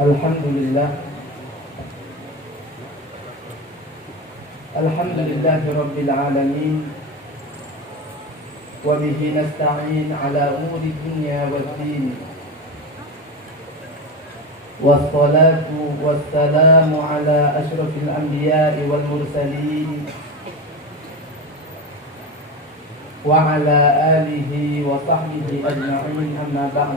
Alhamdulillah Rabbil Alamin. Wa bihi nasta'in ala umuri dunya waddin. Wassalatu wassalamu ala ashrafil anbiya'i wal mursalin wa ala alihi wa sahbihi ajma'in, amma ba'd.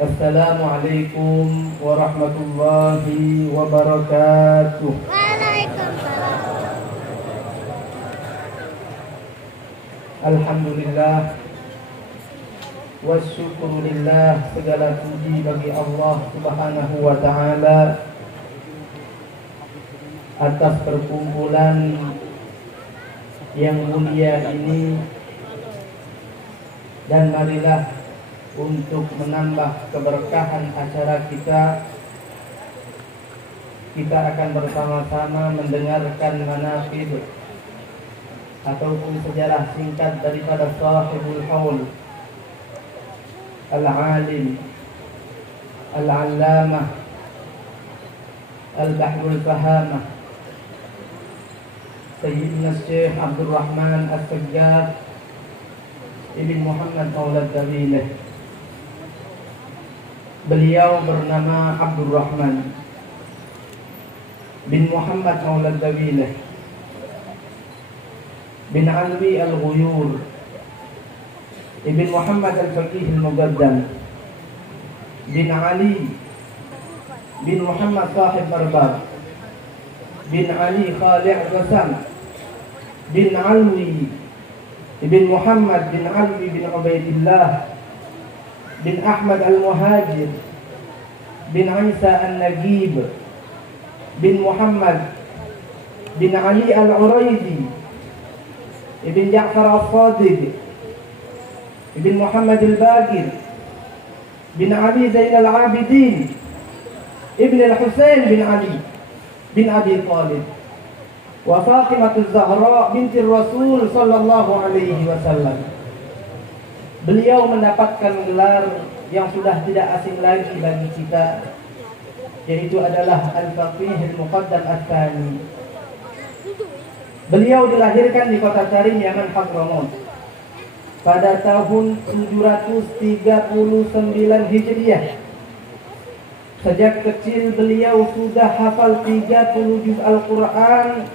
Assalamualaikum warahmatullahi wabarakatuh. Waalaikumsalam. Alhamdulillah wassyukurulillah, segala puji bagi Allah Subhanahu wa ta'ala atas perkumpulan yang mulia ini. Dan marilah untuk menambah keberkahan acara kita akan bersama-sama mendengarkan manaqib ataupun sejarah singkat daripada sahibul haul, al-alim, al-allamah, al-bahrul fahamah, Sayyidina Syekh Abdul Rahman As-Sajjad Ibn Muhammad Maulad Dawileh. Beliau bernama Abdul Rahman bin Muhammad Maulad Dawileh bin Alwi Al-Ghuyur Ibn Muhammad Al-Faqih Al-Mugaddam bin Ali bin Muhammad Sahib Marbab bin Ali Khalid Rasam bin Alwi Ibn Muhammad bin Alwi bin Ubaidillah bin Ahmad Al-Muhajir bin Isa Al-Nagib bin Muhammad bin Ali Al-Uraidi Ibn Ja'far Al-Sadiq Ibn Muhammad Al-Baqir bin Ali Zain Al-Abidin Ibn Al-Husain bin Ali bin Abi Talib wa Fatimah Az-Zahra binti Rasul sallallahu alaihi wasallam. Beliau mendapatkan gelar yang sudah tidak asing lagi bagi kita, yaitu adalah Al-Faqih Al-Muqaddam Ats-Tsani. Beliau dilahirkan di kota Tarim, Yaman, Hadramaut pada tahun 739 Hijriah. Sejak kecil beliau sudah hafal 30 juz Al-Quran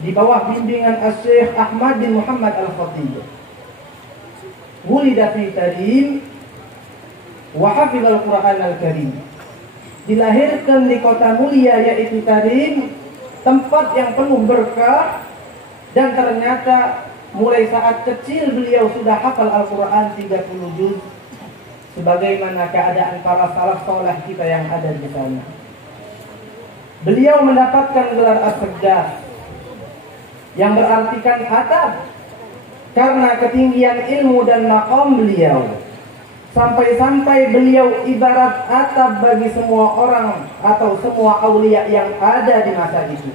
di bawah bimbingan Asy-Syaikh Ahmad bin Muhammad Al-Khatib. Wulida fi Tarim wa hafizal Qur'an al-Karim. Dilahirkan di kota mulia yaitu Tarim, tempat yang penuh berkah, dan ternyata mulai saat kecil beliau sudah hafal Al-Qur'an 30 juz sebagaimana keadaan para salaf saleh kita yang ada di sana. Beliau mendapatkan gelar As-Sajjad yang berartikan khatam karena ketinggian ilmu dan maqam beliau. Sampai-sampai beliau ibarat atap bagi semua orang atau semua aulia yang ada di masa itu.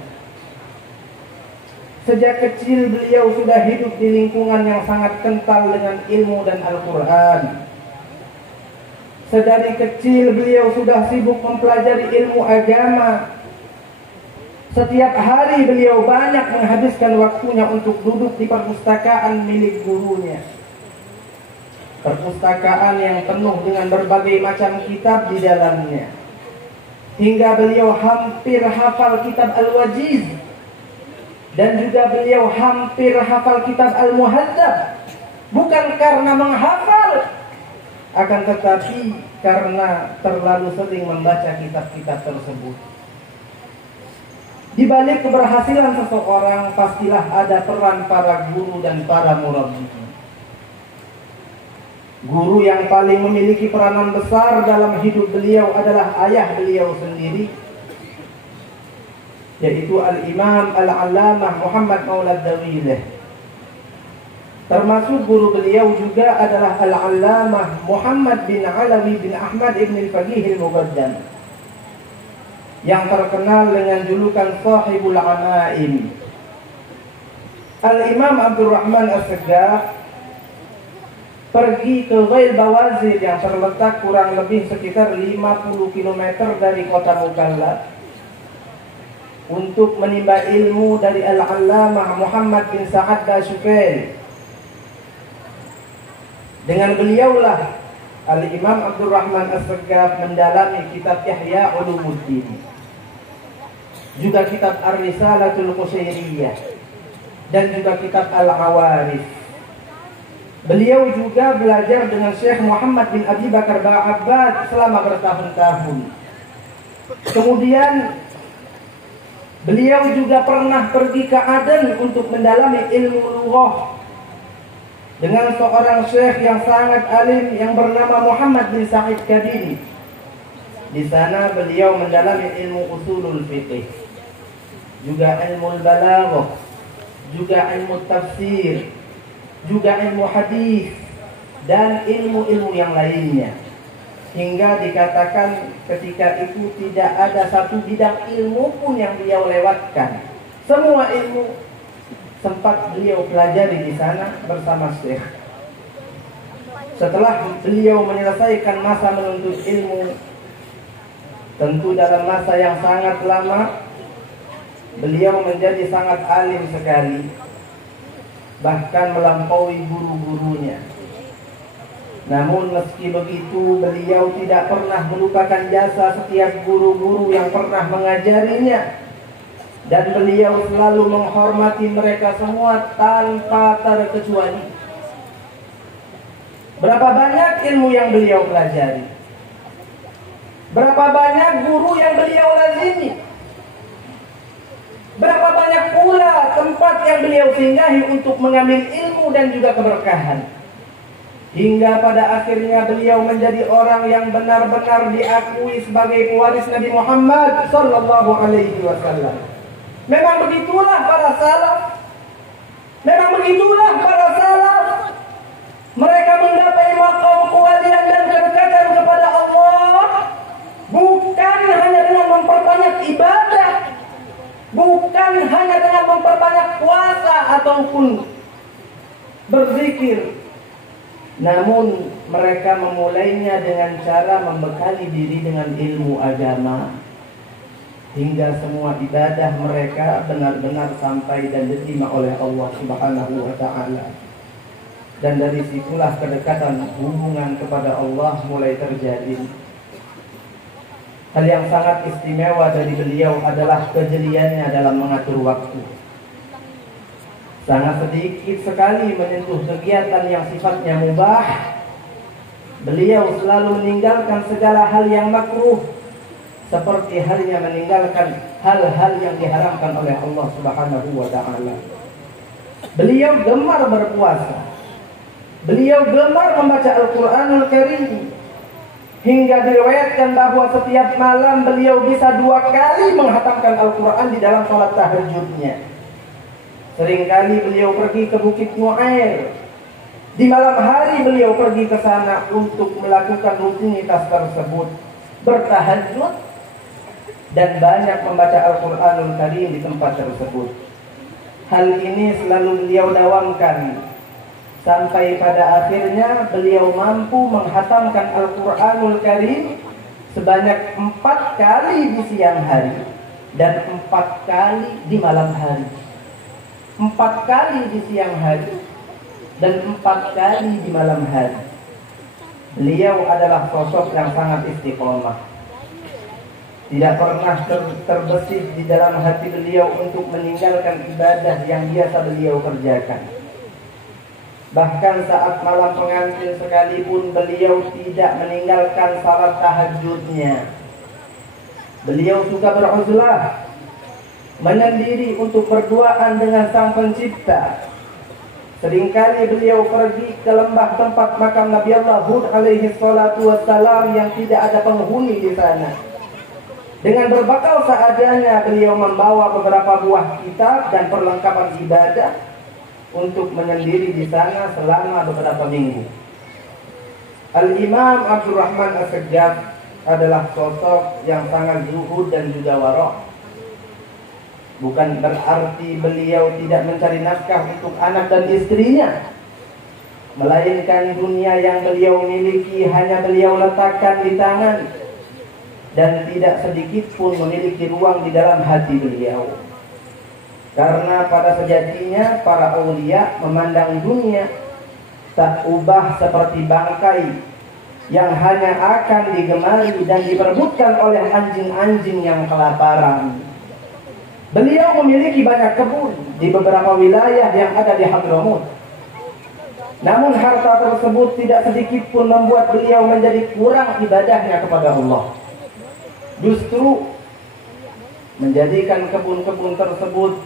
Sejak kecil beliau sudah hidup di lingkungan yang sangat kental dengan ilmu dan Al-Quran. Sedari kecil beliau sudah sibuk mempelajari ilmu agama. Setiap hari beliau banyak menghabiskan waktunya untuk duduk di perpustakaan milik gurunya. Perpustakaan yang penuh dengan berbagai macam kitab di dalamnya. Hingga beliau hampir hafal kitab Al-Wajiz. Dan juga beliau hampir hafal kitab Al-Muhadzab. Bukan karena menghafal, akan tetapi karena terlalu sering membaca kitab-kitab tersebut. Di balik keberhasilan seseorang pastilah ada peran para guru dan para murabbi. Guru yang paling memiliki peranan besar dalam hidup beliau adalah ayah beliau sendiri, yaitu Al-Imam Al-Allamah Muhammad Maulad Dawileh. Termasuk guru beliau juga adalah Al-Allamah Muhammad bin Alawi bin Ahmad ibn Al-Faqih Al-Mugaddam, yang terkenal dengan julukan Sahibul Amaim. Al-Imam Abdul Rahman As-Sajjad pergi ke Ghail Bawazir yang terletak kurang lebih sekitar 50 km dari kota Mukallaf untuk menimba ilmu dari Al-Allamah Muhammad bin Sa'ad Bashukal. Dengan beliaulah Al-Imam Abdurrahman As-Saggaf mendalami kitab Ihya Ulumuddin, juga kitab Ar-Risalatul Qushairiyah, dan juga kitab Al-Awarif. Beliau juga belajar dengan Syekh Muhammad bin Abi Bakar Ba'abbad selama bertahun-tahun. Kemudian beliau juga pernah pergi ke Aden untuk mendalami ilmu lughah dengan seorang syekh yang sangat alim yang bernama Muhammad bin Sa'id Kadini. Di sana beliau mendalami ilmu usulul fiqh, juga ilmu balaghah, juga ilmu tafsir, juga ilmu hadis, dan ilmu-ilmu yang lainnya. Hingga dikatakan ketika itu tidak ada satu bidang ilmu pun yang beliau lewatkan. Semua ilmu sempat beliau pelajari di sana bersama Syekh. Setelah beliau menyelesaikan masa menuntut ilmu, tentu dalam masa yang sangat lama, beliau menjadi sangat alim sekali, bahkan melampaui guru-gurunya. Namun meski begitu, beliau tidak pernah melupakan jasa setiap guru-guru yang pernah mengajarinya, dan beliau selalu menghormati mereka semua tanpa terkecuali. Berapa banyak ilmu yang beliau pelajari, berapa banyak guru yang beliau lazimi, berapa banyak pula tempat yang beliau singgahi untuk mengambil ilmu dan juga keberkahan. Hingga pada akhirnya beliau menjadi orang yang benar-benar diakui sebagai pewaris Nabi Muhammad sallallahu alaihi wasallam. Memang begitulah para salaf. Memang begitulah para salaf. Mereka menggapai maqam kewalian dan kedekatan kepada Allah bukan hanya dengan memperbanyak ibadah, bukan hanya dengan memperbanyak puasa ataupun berzikir, namun mereka memulainya dengan cara membekali diri dengan ilmu agama, hingga semua ibadah mereka benar-benar sampai dan diterima oleh Allah Subhanahu wa Ta'ala. Dan dari situlah kedekatan hubungan kepada Allah mulai terjadi. Hal yang sangat istimewa dari beliau adalah kejeliannya dalam mengatur waktu. Sangat sedikit sekali menyentuh kegiatan yang sifatnya mubah. Beliau selalu meninggalkan segala hal yang makruh, seperti halnya meninggalkan hal-hal yang diharamkan oleh Allah Subhanahu wa Ta'ala. Beliau gemar berpuasa. Beliau gemar membaca Al-Quranul Karim. Hingga diriwayatkan bahwa setiap malam beliau bisa 2 kali menghatamkan Al-Quran di dalam sholat tahajudnya. Seringkali beliau pergi ke Bukit Nu'air. Di malam hari beliau pergi ke sana untuk melakukan rutinitas tersebut, bertahajud dan banyak membaca Al-Quranul Karim di tempat tersebut. Hal ini selalu beliau dawamkan sampai pada akhirnya beliau mampu menghatamkan Al-Quranul Karim sebanyak 4 kali di siang hari dan 4 kali di malam hari. 4 kali di siang hari dan 4 kali di malam hari. Beliau adalah sosok yang sangat istiqomah. Tidak pernah terbesit di dalam hati beliau untuk meninggalkan ibadah yang biasa beliau kerjakan. Bahkan saat malam pengantin sekalipun beliau tidak meninggalkan salat tahajudnya. Beliau suka beruzlah, menyendiri untuk berduaan dengan Sang Pencipta. Seringkali beliau pergi ke lembah tempat makam Nabi Allah Hud alaihi salatu wassalam yang tidak ada penghuni di sana. Dengan berbekal seadanya beliau membawa beberapa buah kitab dan perlengkapan ibadah untuk menyendiri di sana selama beberapa minggu. Al-Imam Abdurrahman As-Saggaf adalah sosok yang sangat zuhud dan juga wara'. Bukan berarti beliau tidak mencari nafkah untuk anak dan istrinya. melainkan dunia yang beliau miliki hanya beliau letakkan di tangan, dan tidak sedikit pun memiliki ruang di dalam hati beliau. Karena pada sejatinya para aulia memandang dunia tak ubah seperti bangkai yang hanya akan digemari dan diperebutkan oleh anjing-anjing yang kelaparan. Beliau memiliki banyak kebun di beberapa wilayah yang ada di Hadramut. Namun harta tersebut tidak sedikit pun membuat beliau menjadi kurang ibadahnya kepada Allah. Justru menjadikan kebun-kebun tersebut,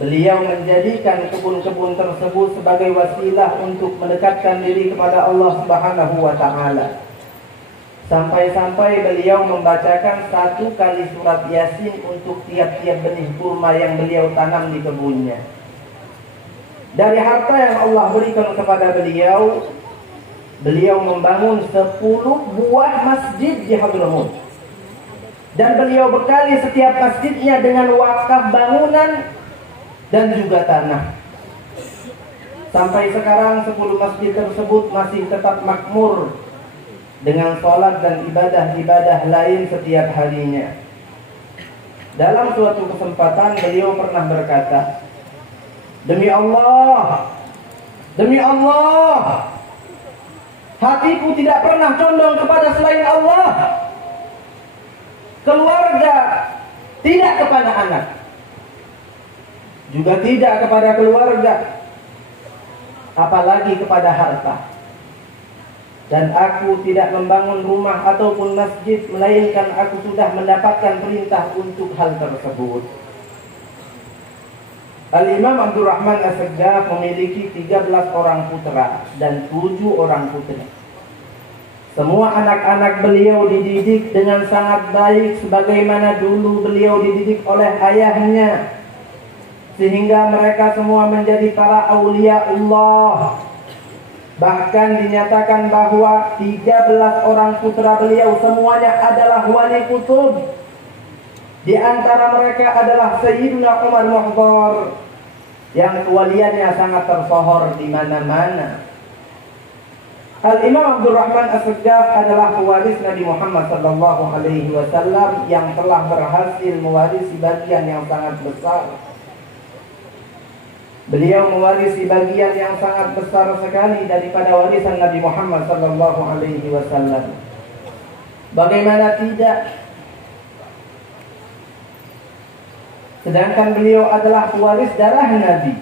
beliau menjadikan kebun-kebun tersebut sebagai wasilah untuk mendekatkan diri kepada Allah Subhanahu wa Ta'ala. Sampai-sampai beliau membacakan 1 kali surat Yasin untuk tiap-tiap benih kurma yang beliau tanam di kebunnya. Dari harta yang Allah berikan kepada beliau, beliau membangun 10 buah masjid di Hadramut. Dan beliau bekali setiap masjidnya dengan wakaf bangunan dan juga tanah. Sampai sekarang 10 masjid tersebut masih tetap makmur dengan sholat dan ibadah-ibadah lain setiap harinya. Dalam suatu kesempatan beliau pernah berkata, demi Allah, hatiku tidak pernah condong kepada selain Allah. Keluarga tidak kepada anak, juga tidak kepada keluarga, apalagi kepada harta. Dan aku tidak membangun rumah ataupun masjid, melainkan aku sudah mendapatkan perintah untuk hal tersebut. Al-Imam Abdurrahman As-Sagaf memiliki 13 orang putra dan 7 orang putri. Semua anak-anak beliau dididik dengan sangat baik sebagaimana dulu beliau dididik oleh ayahnya, sehingga mereka semua menjadi para aulia Allah. Bahkan dinyatakan bahwa 13 orang putra beliau semuanya adalah wali kutub. Di antara mereka adalah Sayyidina Umar Muhdar yang kewaliannya sangat tersohor di mana-mana. Al-Imam Abdurrahman As-Sagaf adalah pewaris Nabi Muhammad SAW yang telah berhasil mewarisi bagian yang sangat besar. Beliau mewarisi bagian yang sangat besar sekali daripada warisan Nabi Muhammad SAW. Bagaimana tidak? Sedangkan beliau adalah pewaris darah Nabi.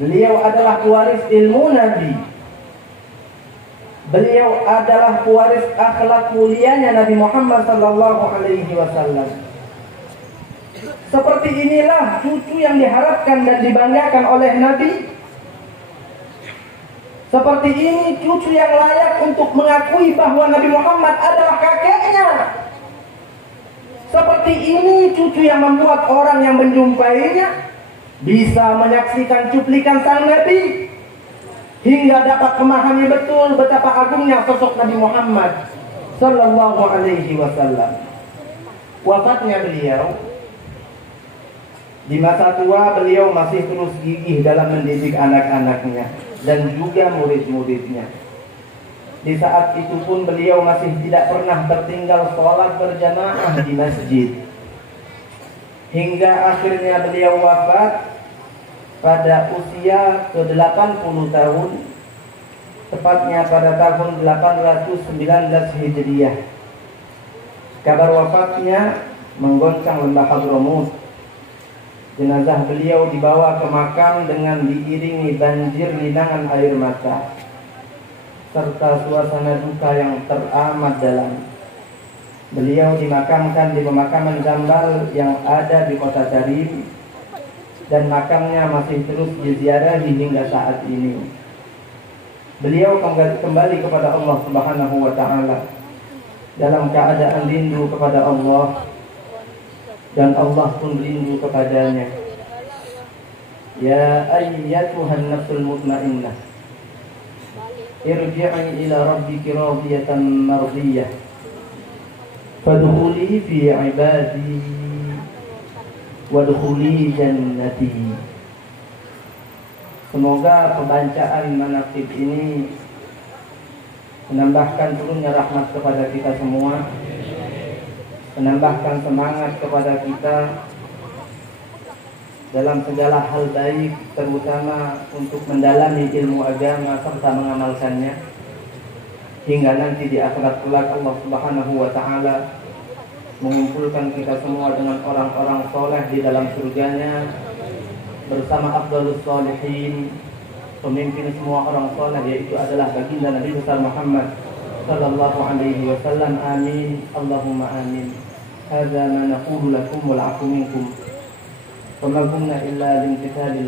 Beliau adalah pewaris ilmu Nabi. Beliau adalah pewaris akhlak mulianya Nabi Muhammad SAW. Seperti inilah cucu yang diharapkan dan dibanggakan oleh Nabi. Seperti ini cucu yang layak untuk mengakui bahwa Nabi Muhammad adalah kakeknya. Seperti ini cucu yang membuat orang yang menjumpainya bisa menyaksikan cuplikan sang Nabi, hingga dapat memahami betul betapa agungnya sosok Nabi Muhammad Sallallahu Alaihi Wasallam. Wafatnya beliau di masa tua, beliau masih terus gigih dalam mendidik anak-anaknya dan juga murid-muridnya. Di saat itu pun beliau masih tidak pernah tertinggal sholat berjamaah di masjid. Hingga akhirnya beliau wafat pada usia ke-80 tahun, tepatnya pada tahun 819 Hijriah. Kabar wafatnya menggoncang lembah Hadramut. Jenazah beliau dibawa ke makam dengan diiringi banjir linangan air mata serta suasana duka yang teramat dalam. Beliau dimakamkan di pemakaman Jambal yang ada di kota Tarim, dan makamnya masih terus diziarahi hingga saat ini. Beliau kembali kepada Allah Subhanahu wa Ta'ala dalam keadaan rindu kepada Allah, dan Allah pun rindu kepadanya. Ya ayyatuhan nafsul mutmainnah, irji'i ila rabbiki radiyatan mardiyah, fadkhuli fi ibadi wadkhuli jannati. Semoga pembacaan manaqib ini menambahkan turunnya rahmat kepada kita semua, menambahkan semangat kepada kita dalam segala hal baik, terutama untuk mendalami ilmu agama serta mengamalkannya, hingga nanti di akhirat kelak Allah Subhanahu wa taala mengumpulkan kita semua dengan orang-orang soleh di dalam surganya bersama afdhalus sholihin, pemimpin semua orang soleh, yaitu adalah baginda Nabi besar Muhammad sallallahu alaihi wasallam. Amin, Allahumma amin. Hadza ma naqulu lakum wal 'afwu minkum wa ma kunna illa limtithalil